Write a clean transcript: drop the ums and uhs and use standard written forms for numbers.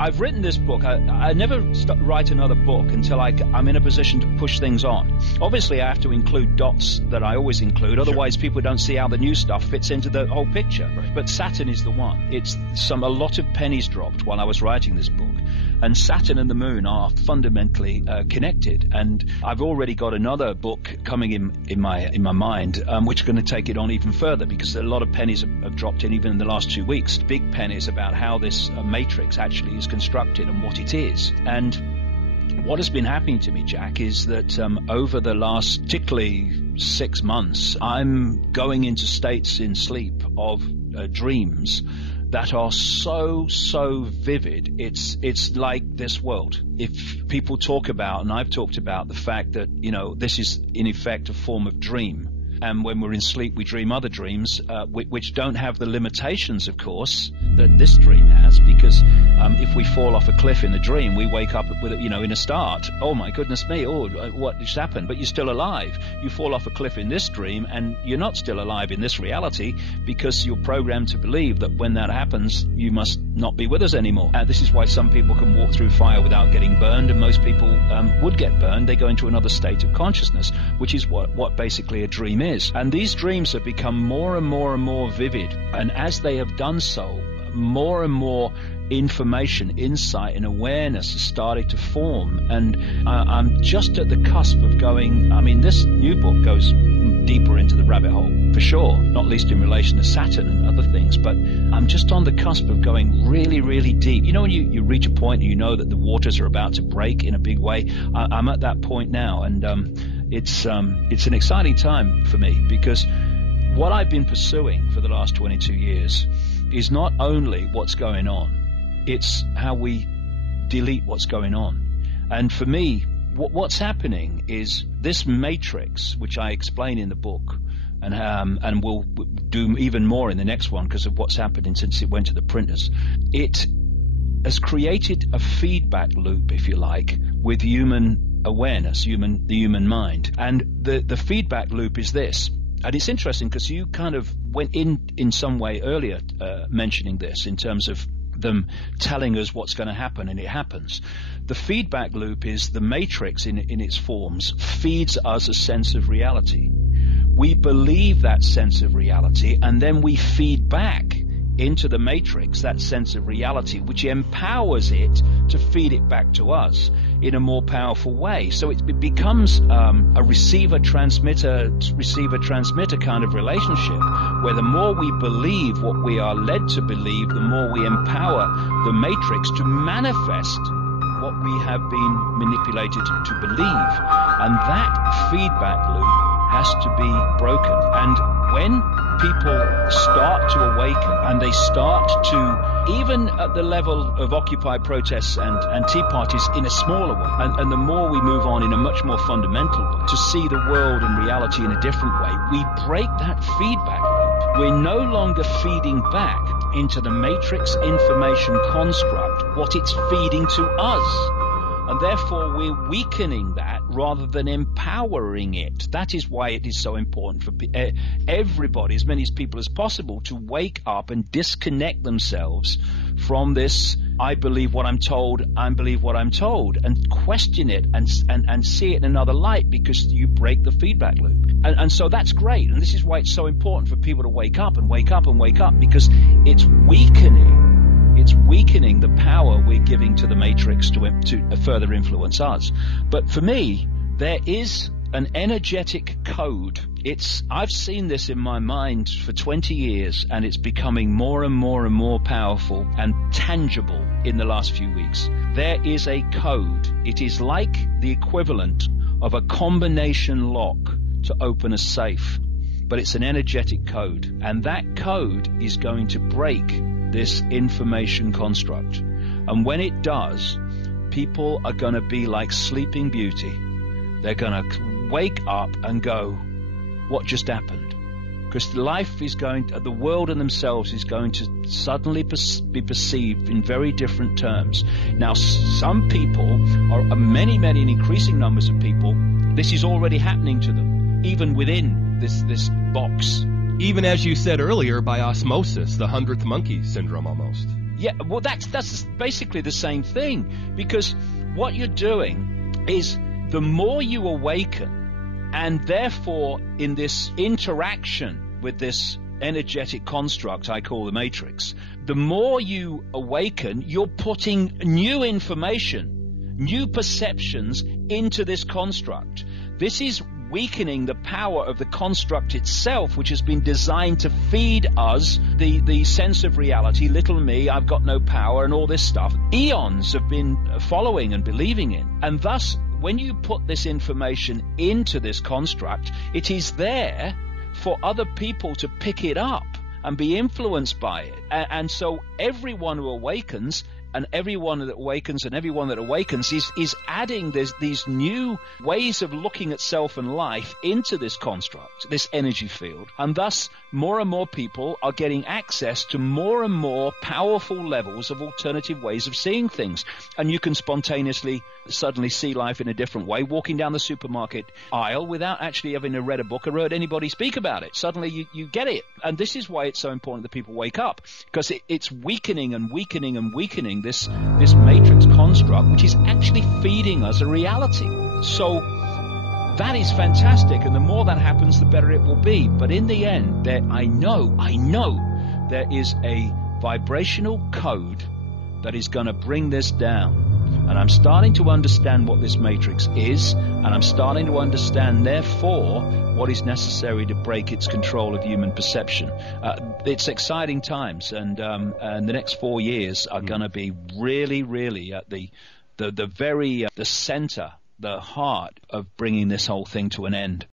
I've written this book. I never write another book until I'm in a position to push things on. Obviously, I have to include dots that I always include. Otherwise, people don't see how the new stuff fits into the whole picture. Right. But Saturn is the one. It's a lot of pennies dropped while I was writing this book. And Saturn and the moon are fundamentally connected. And I've already got another book coming in my mind, which is going to take it on even further, because a lot of pennies have dropped in even in the last 2 weeks. Big pennies about how this matrix actually is constructed and what it is. And what has been happening to me, Jack, is that over the last particularly 6 months, I'm going into states in sleep of dreams that are so vivid. It's like this world. If people talk about, and I've talked about the fact that, this is in effect a form of dream. And when we're in sleep, we dream other dreams, which don't have the limitations, of course, that this dream has. Because if we fall off a cliff in a dream, we wake up with, in a start. Oh my goodness me! Oh, what just happened? But you're still alive. You fall off a cliff in this dream, and you're not still alive in this reality, because you're programmed to believe that when that happens, you must not be with us anymore. And this is why some people can walk through fire without getting burned, and most people would get burned. They go into another state of consciousness, which is what basically a dream is. And these dreams have become more and more and more vivid. And as they have done so, more and more information, insight, and awareness has started to form. And I'm just at the cusp of going, this new book goes deeper into the rabbit hole, for sure, not least in relation to Saturn and other things. But I'm just on the cusp of going really, really deep. When you reach a point and you know that the waters are about to break in a big way, I'm at that point now. And it's an exciting time for me, because what I've been pursuing for the last 22 years is not only what's going on, it's how we delete what's going on. And for me, what's happening is this matrix, which I explain in the book, and we'll do even more in the next one because of what's happening since it went to the printers. It has created a feedback loop, if you like, with human awareness, the human mind. And the feedback loop is this. And it's interesting because you kind of went in some way earlier mentioning this in terms of them telling us what's going to happen, and it happens. The feedback loop is the matrix in its forms feeds us a sense of reality. We believe that sense of reality, and then we feed back into the matrix that sense of reality, which empowers it to feed it back to us in a more powerful way. So it becomes a receiver-transmitter kind of relationship, where the more we believe what we are led to believe, the more we empower the matrix to manifest what we have been manipulated to believe. And that feedback loop has to be broken. And when people start to awaken and they start to, even at the level of Occupy protests and Tea parties in a smaller way, and the more we move on in a much more fundamental way to see the world and reality in a different way, we break that feedback loop. We're no longer feeding back into the matrix information construct what it's feeding to us. And therefore, we're weakening that rather than empowering it. That is why it is so important for everybody, as many people as possible, to wake up and disconnect themselves from this, I believe what I'm told, I believe what I'm told, and question it and see it in another light, because you break the feedback loop. And so that's great. And this is why it's so important for people to wake up and wake up and wake up, because it's weakening the power we're giving to the matrix to further influence us. But for me, there is an energetic code. I've seen this in my mind for 20 years, and it's becoming more and more and more powerful and tangible in the last few weeks. There is a code. It is like the equivalent of a combination lock to open a safe, but it's an energetic code, and that code is going to break this information construct. And when it does, people are going to be like Sleeping Beauty. They're going to wake up and go, what just happened? Because life is the world and themselves is going to suddenly be perceived in very different terms. Now, some people, or many and increasing numbers of people, this is already happening to them, even within this box Even as you said earlier, by osmosis, the 100th monkey syndrome almost. Yeah, well, that's basically the same thing, because what you're doing is the more you awaken, and therefore in this interaction with this energetic construct I call the matrix, the more you awaken, you're putting new information, new perceptions into this construct. This is weakening the power of the construct itself, which has been designed to feed us the sense of reality, little me, I've got no power, and all this stuff. Eons have been following and believing in. And thus, when you put this information into this construct, it is there for other people to pick it up and be influenced by it. And so everyone who awakens, and everyone that awakens and everyone that awakens is adding these new ways of looking at self and life into this construct, this energy field. And thus, more and more people are getting access to more and more powerful levels of alternative ways of seeing things. And you can spontaneously suddenly see life in a different way, walking down the supermarket aisle without actually having read a book or heard anybody speak about it. Suddenly you get it. And this is why it's so important that people wake up, because it's weakening and weakening and weakening this matrix construct, which is actually feeding us a reality. So that is fantastic, and the more that happens, the better it will be. But in the end, I know there is a vibrational code that is going to bring this down. And I'm starting to understand what this matrix is, and I'm starting to understand, therefore, what is necessary to break its control of human perception. It's exciting times, and the next 4 years are going to be really, really at the center, the heart of bringing this whole thing to an end.